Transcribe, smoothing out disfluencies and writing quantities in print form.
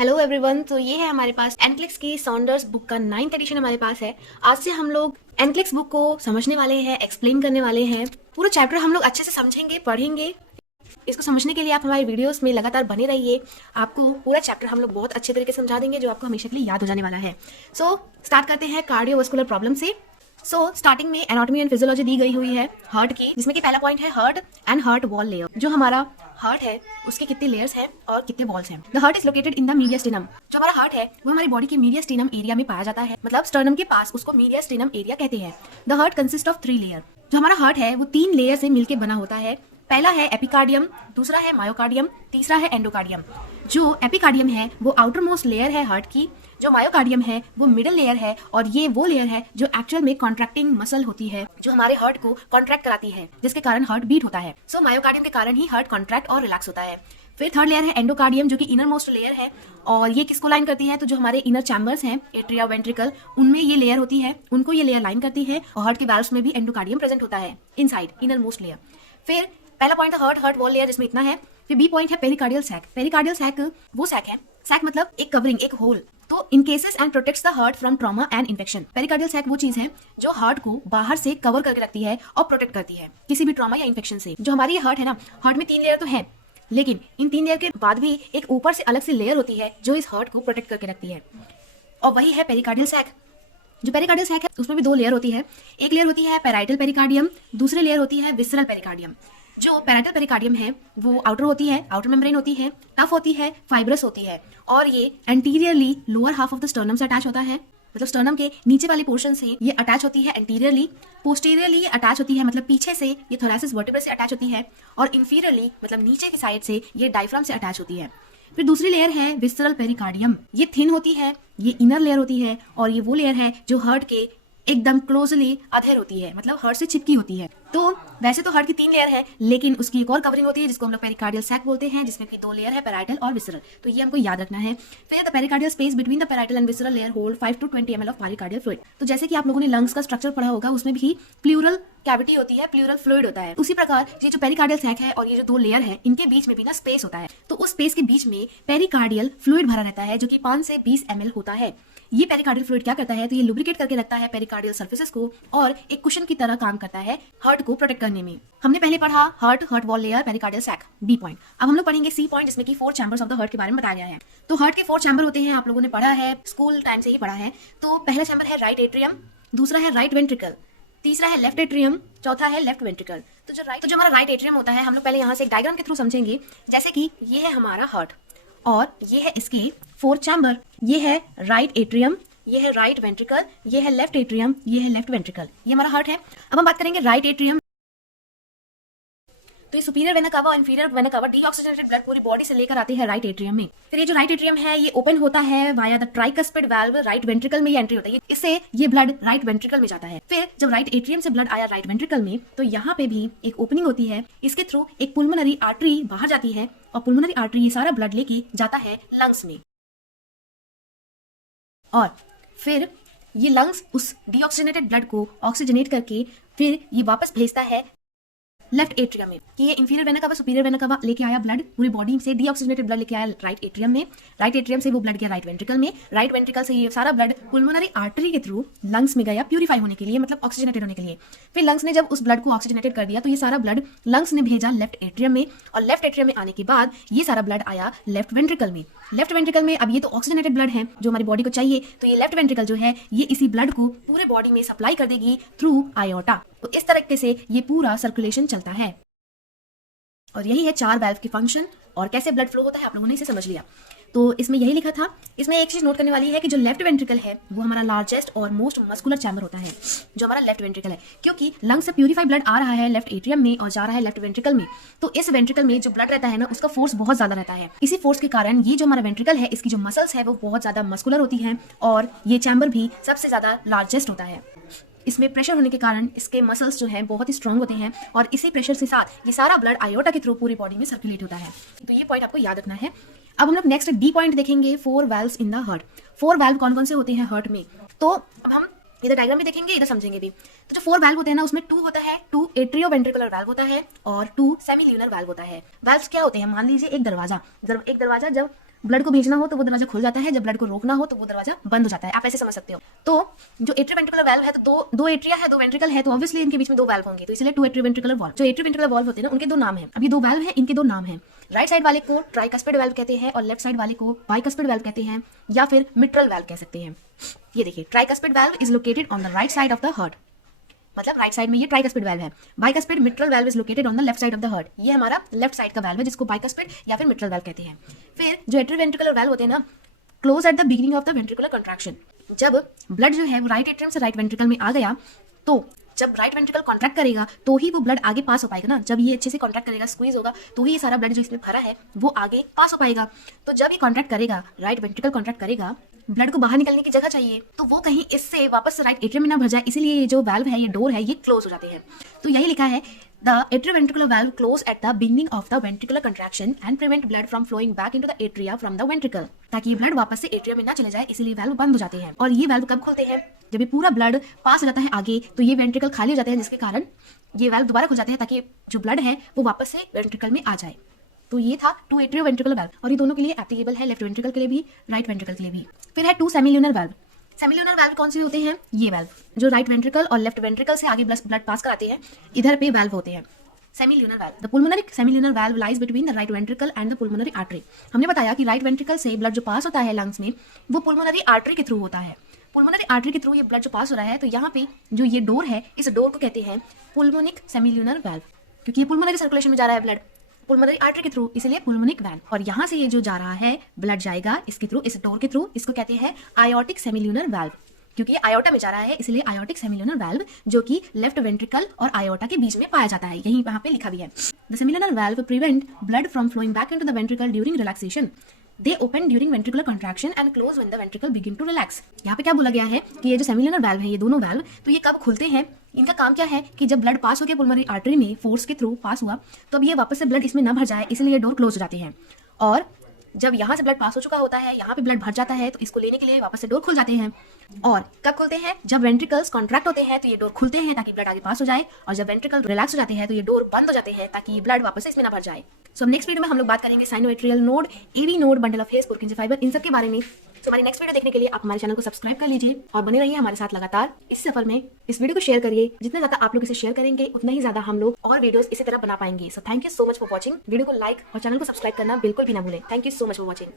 Hello everyone. तो ये है हमारे पास एनक्लिक्स की सॉन्डर्स बुक का 9th एडिशन हमारे पास है। आज से हम लोग एनक्लिक्स बुक को समझने वाले हैं, एक्सप्लेन करने वाले हैं। पूरा चैप्टर हम लोग अच्छे से समझेंगे, पढ़ेंगे। इसको समझने के लिए आप हमारे वीडियोस में लगातार बने रहिए। आपको पूरा चैप्टर हम लोग बहुत अच्छे तरीके से समझा देंगे जो आपको हमेशा के लिए याद हो जाने वाला है। सो स्टार्ट करते हैं कार्डियोवास्कुलर प्रॉब्लम से। स्टार्टिंग में एनाटॉमी एंड फिजियोलॉजी दी गई हुई है हार्ट की, जिसमें कि पहला पॉइंट है heart and heart wall layer. जो हमारा हार्ट है उसके कितने लेयर्स हैं और कितने वॉल्स हैं। The heart is located in the मीडियस्टिनम। जो हमारा हार्ट है वो हमारी बॉडी के मीडियस्टिनम एरिया में पाया जाता है, मतलब स्टर्नम के पास उसको मीडियस्टिनम एरिया कहते हैं। The heart consist of 3 layer. जो हमारा हार्ट है वो 3 लेयर से मिलकर बना होता है। पहला है एपिकार्डियम, दूसरा है मायोकार्डियम, तीसरा है एंडोकार्डियम। जो एपिकार्डियम है वो आउटर मोस्ट लेयर है हार्ट की, जो मायोकार्डियम है वो मिडिल लेयर है, और ये वो लेयर है जो एक्चुअल में कॉन्ट्रैक्टिंग मसल होती है, जो हमारे हार्ट को कॉन्ट्रैक्ट कराती है, जिसके कारण हार्ट बीट होता है। सो मायोकार्डियम के कारण ही हार्ट कॉन्ट्रैक्ट और रिलैक्स होता है। फिर थर्ड लेयर है एंडोकार्डियम, जो कि इनर मोस्ट लेयर है, और ये किसको लाइन करती है, तो जो हमारे इनर चैम्बर्स हैं एट्रिया वेंट्रिकल, उनमें ये लेयर होती है, उनको ये लेयर लाइन करती है। और हार्ट के वाल्व्स में भी एंडोकार्डियम प्रेजेंट होता है इनसाइड इनर मोस्ट लेयर। फिर पहला पॉइंट है हार्ट वॉल लेयर, जिसमें इतना है। फिर बी पॉइंट है पेरिकार्डियल सैक। पेरिकार्डियल सैक वो सैक है, सैक मतलब एक कवरिंग, एक होल। तो encases and protects the heart from trauma and infection. Pericardial sac वो चीज है जो हार्ट को बाहर से कवर करके रखती है और प्रोटेक्ट करती है किसी भी ट्रॉमा या इन्फेक्शन से। जो हमारी हार्ट है ना, हार्ट में 3 लेयर तो है, लेकिन इन 3 लेयर के बाद भी एक ऊपर से अलग से लेयर होती है जो इस हार्ट को प्रोटेक्ट करके रखती है, और वही है पेरिकार्डियल सैक। जो पेरिकार्डियल सैक है उसमें भी 2 लेयर होती है। एक लेयर होती है पैराइटल पेरिकार्डियम, दूसरी लेयर होती है विसरल पेरिकार्डियम। जो पैराइटल पेरिकार्डियम है वो आउटर होती है, आउटर मेम्ब्रेन होती है, टफ होती है, फाइब्रस होती है, और ये anteriorly lower half of the sternum से अटैच होता है, मतलब स्टर्नम के नीचे वाली पोर्शन से ये अटैच होती है एंटीरियरली। पोस्टीरियरली ये अटैच होती है, मतलब पीछे से ये थोरैसिस वर्टेब्रा से अटैच होती है, और इंफीरियरली मतलब नीचे की साइड से ये डायफ्राम से अटैच होती है। फिर दूसरी लेयर है विसरल पेरिकार्डियम। ये थिन होती है, ये इनर लेयर होती है, और ये वो लेयर है जो हार्ट के एकदम क्लोजली अधेर होती है, मतलब हार्ट से चिपकी होती है। तो वैसे तो हार्ट की 3 लेयर है, लेकिन उसकी एक और कवरिंग होती है जिसको हम लोग पेरिकार्डियल सैक बोलते हैं, जिसमें की 2 लेयर है पैराइटल और विसरल। तो ये हमको याद रखना है। फिर the pericardial space between the parietal and visceral layer hold 5 to 20 ml of pericardial fluid. तो जैसे कि आप लोगों ने लंग्स का स्ट्रक्चर पढ़ा होगा, उसमें भी प्लूरल कैविटी होती है, प्लूरल फ्लूइड होता है। उसी प्रकार ये जो पेरिकार्डियल सैक है और ये जो 2 लेयर है, इनके बीच में भी ना स्पेस होता है। तो उस स्पेस के बीच में पेरिकार्डियल फ्लूइड भरा रहता है, जो कि 5 से 20 ml होता है। ये पेरिकार्डियल फ्लूइड क्या करता है, तो ये लुब्रिकेट करके रखता है पेरिकार्डियल सर्फेसेस को, और एक कुशन की तरह काम करता है हार्ट को प्रोटेक्ट करने में। हमने पहले पढ़ा heart wall layer, pericardial sac, B point. अब हम लोग पढ़ेंगे सी पॉइंट, जिसमें कि 4 चैम्बर्स ऑफ द हार्ट के बारे में बताया गया है। तो हार्ट के 4 चैम्बर होते हैं, आप लोगों ने पढ़ा है, स्कूल टाइम से ही पढ़ा है। तो पहला चैम्बर है राइट एट्रियम, दूसरा है राइट वेंट्रिकल, तीसरा है लेफ्ट एट्रियम, चौथा है लेफ्ट वेंट्रिकल। तो जो हमारा राइट एट्रियम होता है, हम लोग पहले यहाँ से एक डायग्राम के थ्रू समझेंगे। जैसे कि ये है हमारा हार्ट, और ये है इसके 4 चैम्बर। ये है राइट एट्रियम, ये है राइट वेंट्रिकल, ये है लेफ्ट एट्रियम, ये है लेफ्ट वेंट्रिकल। ये हमारा हार्ट है। अब हम बात करेंगे राइट एट्रियम। तो ये सुपीरियर वेना कावा और inferior vena cava deoxygenated blood पूरी बॉडी से लेकर आते हैं राइट एट्रियम में। फिर ये जो राइट एट्रियम है ये ओपन होता है via the tricuspid valve, right ventricle में ये एंट्री होता है, इससे ये ब्लड राइट वेंट्रिकल में जाता है। फिर जब राइट एट्रियम से ब्लड आया राइट वेंट्रिकल में, तो यहाँ पे भी एक ओपनिंग होती है, इसके थ्रू एक पुल्मोनरी आर्टरी बाहर जाती है, और पुल्मोनरी आर्टरी ये सारा ब्लड लेके जाता है लंग्स में, और फिर ये लंग्स उस डीऑक्सीजनेटेड ब्लड को ऑक्सीजनेट करके फिर ये वापस भेजता है लेफ्ट एट्रियम में, कि ये inferior vena cava superior vena cava लेके आया ब्लड, पूरी बॉडी से डीऑक्सीजनेटेड ब्लड लेके आया राइट एट्रियम में, राइट एट्रियम से वो ब्लड गया राइट वेंट्रिकल में, राइट वेंट्रिकल से ये सारा ब्लड पुल्मोनरी आर्टरी के थ्रू लंग्स में गया प्यूरिफाई होने के लिए, मतलब ऑक्सीजनेटेड होने के लिए। फिर लंग्स ने जब उस ब्लड को ऑक्सीजनेटेड कर दिया, तो ये सारा ब्लड लंग्स ने भेजा लेफ्ट एट्रियम में, और लेफ्ट एट्रियम में आने के बाद ये सारा ब्लड आया लेफ्ट वेंट्रिकल में। लेफ्ट वेंट्रिकल में अब ये तो ऑक्सीजनेटेड ब्लड है जो हमारी बॉडी को चाहिए, तो ये लेफ्ट वेंट्रिकल जो है ये इसी ब्लड को पूरे बॉडी में सप्लाई कर देगी थ्रू आयोटा। तो इस तरीके से ये पूरा सर्कुलेशन चलता है, और यही है 4 वाल्व की फंक्शन, और कैसे ब्लड फ्लो होता है आप लोगों ने इसे समझ लिया। तो इसमें यही लिखा था। इसमें एक चीज नोट करने वाली है कि जो लेफ्ट वेंट्रिकल है वो हमारा लार्जेस्ट और मोस्ट मस्कुलर चैम्बर होता है, जो हमारा लेफ्ट वेंट्रिकल है, क्योंकि लंग से प्यूरिफाई ब्लड आ रहा है लेफ्ट एट्रियम में और जा रहा है लेफ्ट वेंट्रिकल में। तो इस वेंट्रिकल में जो ब्लड रहता है ना, उसका फोर्स बहुत ज्यादा रहता है। इसी फोर्स के कारण ये जो हमारा वेंट्रिकल है, इसकी जो मसल्स है वो बहुत ज्यादा मस्कुलर होती है, और ये चैम्बर भी सबसे ज्यादा लार्जेस्ट होता है। इसमें प्रेशर होने के कारण इसके मसल्स जो है बहुत ही स्ट्रांग होते हैं, और इसी प्रेशर के साथ ये सारा ब्लड आयोटा के थ्रू पूरी बॉडी में सर्कुलेट होता है। तो ये पॉइंट आपको याद रखना है। अब हम लोग नेक्स्ट डी पॉइंट देखेंगे, 4 valves in the heart. 4 valve कौन कौन से होते हैं हार्ट में, तो अब हम इधर डायग्राम में देखेंगे, इधर समझेंगे भी। तो जो 4 वाल्व होते हैं ना, उसमें 2 होता है, 2 एट्रियोवेंट्रिकुलर वाल्व होता है और 2 सेमील्यूनर वाल्व होता है। वाल्व्स क्या होते हैं, मान लीजिए एक दरवाजा जब ब्लड को भेजना हो तो वो दरवाजा खुल जाता है, जब ब्लड को रोकना हो तो वो दरवाजा बंद हो जाता है। आप ऐसे समझ सकते हो। तो जो एट्रियोवेंट्रिकुलर वाल्व है तो दो एट्रिया है, दो वेंट्रिकल है, तो ऑब्वियसली इनके बीच में दो वाल्व होंगे, तो इसलिए टू एट्रियोवेंट्रिकुलर वाल्व। जो एट्रियोवेंट्रिकुलर वाल्व होते हैं ना उनके दो नाम है। अभी दो वाल्व है, इनके दो नाम है। राइट साइड वाले को ट्राइकस्पिड वाल्व कहते हैं और लेफ्ट साइड वाले को बाइकस्पिड वाल्व कहते हैं या फिर मिट्रल वाल्व कह सकते हैं। ये देखिए, tricuspid valve is located on the right side of the heart, मतलब राइट साइड में ये ट्राइकस्पिड वाल्व है। Bicuspid mitral valve is located on the left side of the heart, ये हमारा लेफ्ट साइड का वाल्व है जिसको बाइकस्पिड या फिर मिट्रल वाल्व कहते हैं। फिर जो एट्रियोवेंट्रिकुलर वाल्व होते हैं ना, close at the beginning of the ventricular contraction. जब ब्लड जो है वो राइट एट्रियम से राइट वेंट्रिकल में आ गया, तो जब राइट वेंट्रिकल कॉन्ट्रैक्ट करेगा तो ही वो ब्लड आगे पास हो पाएगा ना। जब ये अच्छे से कॉन्ट्रैक्ट करेगा, स्क्वीज होगा, तो ही ये सारा ब्लड जो इसमें भरा है वो आगे पास हो पाएगा। तो जब ये कॉन्ट्रैक्ट करेगा, राइट वेंट्रिकल कॉन्ट्रैक्ट करेगा, ब्लड को बाहर निकलने की जगह चाहिए, तो वो कहीं इससे वापस से राइट एट्रियम में ना भर जाए, इसीलिए ये जो वाल्व है, ये डोर है, ये क्लोज हो जाते हैं। तो यही लिखा है, the atrioventricular valve close at the beginning of the ventricular contraction and prevent blood from flowing back into the atria from the ventricle, ताकि ब्लड वापस से एट्रियम में ना चले जाए, इसीलिए वाल्व बंद हो जाते हैं। और ये वाल्व कब खुलते हैं? जब ये पूरा ब्लड पास हो जाता है आगे, तो ये वेंट्रिकल खाली हो जाते हैं, जिसके कारण ये वाल्व दोबारा खुल जाते हैं ताकि जो ब्लड है वो वापस से वेंट्रिकल में आ जाए। तो ये था टू एट्रियोवेंट्रिकुलर वाल्व, और ये दोनों के लिए एप्लीकेबल है, लेफ्ट वेंट्रिकल के लिए भी, राइट वेंट्रिकल के लिए भी। फिर है two semilunar valve. Semilunar valve कौन से होते हैं? ये वाल्व जो राइट वेंट्रिकल और लेफ्ट वेंट्रिकल से आगे ब्लड पास कराते हैं, इधर पे वाल्व होते हैं। Semilunar valve, the pulmonary semilunar valve lies between the right ventricle and the pulmonary artery. हमने बताया कि राइट वेंट्रिकल से ब्लड जो पास होता है लंग्स में, वो पुल्मोनरी आर्टरी के थ्रू होता है। पुल्मोनरी आर्टरी के थ्रू ये ब्लड जो पास हो रहा है, तो यहाँ पे जो ये डोर है, इस डोर को कहते हैं पुल्मोनिक सेमिल्यूनर वाल्व, क्योंकि ये पुल्मोनरी सर्कुलेशन में जा रहा है ब्लड पुल्मोनरी आर्टरी के थ्रू, इसलिए पुल्मोनिक वाल्व। और यहाँ से ये जो जा रहा है ब्लड जाएगा इसके थ्रू, इस डोर के थ्रू, इसको कहते हैं आयोटिक सेमिल्यूनर वाल्व, क्योंकि ये आयोटा में जा रहा है, इसलिए आयोटिक सेमिल्यूनर वाल्व, जो कि लेफ्ट वेंट्रिकल और आयोटा के बीच में पाया जाता है। यहीं वहां पे लिखा भी है, the semilunar valve prevent blood from flowing back into the ventricle during relaxation. They open during ventricular contraction and close when the ventricle begin to relax. यहाँ पे क्या बोला गया है कि ये जो सेमिल्यूनर वाल्व है, ये दोनों वाल्व, तो ये कब खुलते हैं? इनका काम क्या है कि जब ब्लड पास हो गया पुल्मोनरी आर्टरी में, फोर्स के थ्रू पास हुआ, तो अब ये वापस से ब्लड इसमें न भर जाए, इसलिए डोर क्लोज हो जाते हैं। और जब यहाँ से ब्लड पास हो चुका होता है, यहाँ पे ब्लड भर जाता है, तो इसको लेने के लिए वापस से डोर खुल जाते हैं। और कब खुलते हैं? जब वेंट्रिकल्स कॉन्ट्रैक्ट होते हैं तो ये डोर खुलते हैं ताकि ब्लड आगे पास हो जाए, और जब वेंट्रिकल रिलैक्स हो जाते हैं तो ये डोर बंद हो जाते हैं ताकि ब्लड वापस से इसमें ना भर जाए। सो नेक्स्ट वीडियो में हम लोग बात करेंगे sinoatrial node, AV node, bundle of His, Purkinje fibre, इन सब के बारे में। तो हमारी नेक्स्ट वीडियो देखने के लिए आप हमारे चैनल को सब्सक्राइब कर लीजिए और बने रहिए हमारे साथ लगातार इस सफर में। इस वीडियो को शेयर करिए, जितना ज्यादा आप लोग इसे शेयर करेंगे उतना ही ज्यादा हम लोग और वीडियोस इसी तरह बना पाएंगे। So thank you so much for watching. Video को लाइक और चैनल को सब्सक्राइब करना बिल्कुल भी ना भूलें। Thank you so much for watching.